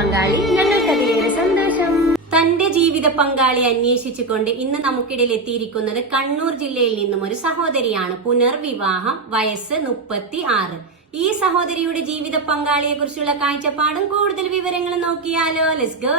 പങ്കാളി ഞങ്ങൾക്കതിലേറെ സന്തോഷം. തന്റെ ജീവിത പങ്കാളി അന്വേഷിച്ചുകൊണ്ട് ഇന്ന് നമുക്കിടയിൽ എത്തിയിരിക്കുന്നത് കണ്ണൂർ ജില്ലയിൽ നിന്നും ഒരു സഹോദരിയാണ്. പുനർവിവാഹം വയസ്സ് മുപ്പത്തി ആറ് ഈ സഹോദരിയുടെ ജീവിത പങ്കാളിയെ കുറിച്ചുള്ള കാഴ്ചപ്പാടും കൂടുതൽ വിവരങ്ങൾ നോക്കിയാലോ. ലെസ് ഗോ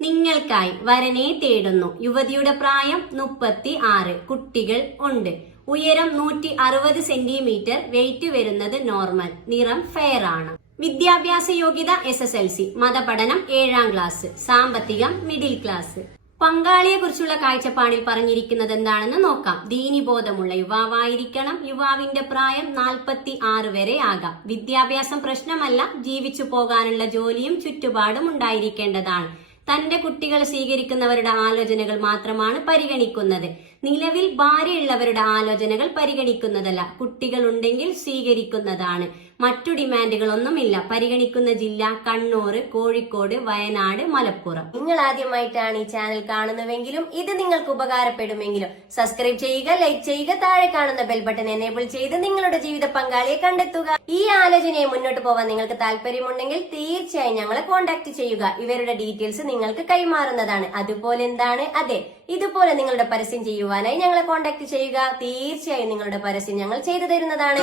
നിങ്ങൾക്കായി വരനെ തേടുന്നു. യുവതിയുടെ പ്രായം മുപ്പത്തി ആറ് കുട്ടികൾ ഉണ്ട്. ഉയരം നൂറ്റി അറുപത് സെന്റിമീറ്റർ. വെയിറ്റ് വരുന്നത് നോർമൽ. നിറം ഫെയർ ആണ്. വിദ്യാഭ്യാസ യോഗ്യത എസ് എസ് എൽ സി മതപഠനം ഏഴാം ക്ലാസ് സാമ്പത്തികം മിഡിൽ ക്ലാസ് പങ്കാളിയെ കുറിച്ചുള്ള കാഴ്ചപ്പാടിൽ പറഞ്ഞിരിക്കുന്നത് എന്താണെന്ന് നോക്കാം. ദീനിബോധമുള്ള യുവാവായിരിക്കണം. യുവാവിന്റെ പ്രായം നാൽപ്പത്തി ആറ് വരെ ആകാം. വിദ്യാഭ്യാസം പ്രശ്നമല്ല. ജീവിച്ചു പോകാനുള്ള ജോലിയും ചുറ്റുപാടും ഉണ്ടായിരിക്കേണ്ടതാണ്. തന്റെ കുട്ടികൾ സ്വീകരിക്കുന്നവരുടെ ആലോചനകൾ മാത്രമാണ് പരിഗണിക്കുന്നത്. നിലവിൽ ഭാര്യയുള്ളവരുടെ ആലോചനകൾ പരിഗണിക്കുന്നതല്ല. കുട്ടികൾ ഉണ്ടെങ്കിൽ സ്വീകരിക്കുന്നതാണ്. മറ്റു ഡിമാൻഡുകളൊന്നുമില്ല പരിഗണിക്കുന്ന ജില്ല കണ്ണൂർ കോഴിക്കോട് വയനാട് മലപ്പുറം. നിങ്ങൾ ആദ്യമായിട്ടാണ് ഈ ചാനൽ കാണുന്നതെങ്കിലും ഇത് നിങ്ങൾക്ക് ഉപകാരപ്പെടുമെങ്കിലും സബ്സ്ക്രൈബ് ചെയ്യുക ലൈക്ക് ചെയ്യുക താഴെ കാണുന്ന ബെൽ ബട്ടൺ എനേബിൾ ചെയ്ത് നിങ്ങളുടെ ജീവിത പങ്കാളിയെ കണ്ടെത്തുക. ഈ ആലോചനയെ മുന്നോട്ട് പോകാൻ നിങ്ങൾക്ക് താല്പര്യമുണ്ടെങ്കിൽ തീർച്ചയായും ഞങ്ങളെ കോൺടാക്ട് ചെയ്യുക. ഇവരുടെ ഡീറ്റെയിൽസ് നിങ്ങൾക്ക് കൈമാറുന്നതാണ്. അതുപോലെ എന്താണ്? അതെ ഇതുപോലെ നിങ്ങളുടെ പരസ്യം ചെയ്യുവാനായി ഞങ്ങളെ കോൺടാക്ട് ചെയ്യുക. തീർച്ചയായും നിങ്ങളുടെ പരസ്യം ഞങ്ങൾ ചെയ്തു തരുന്നതാണ്.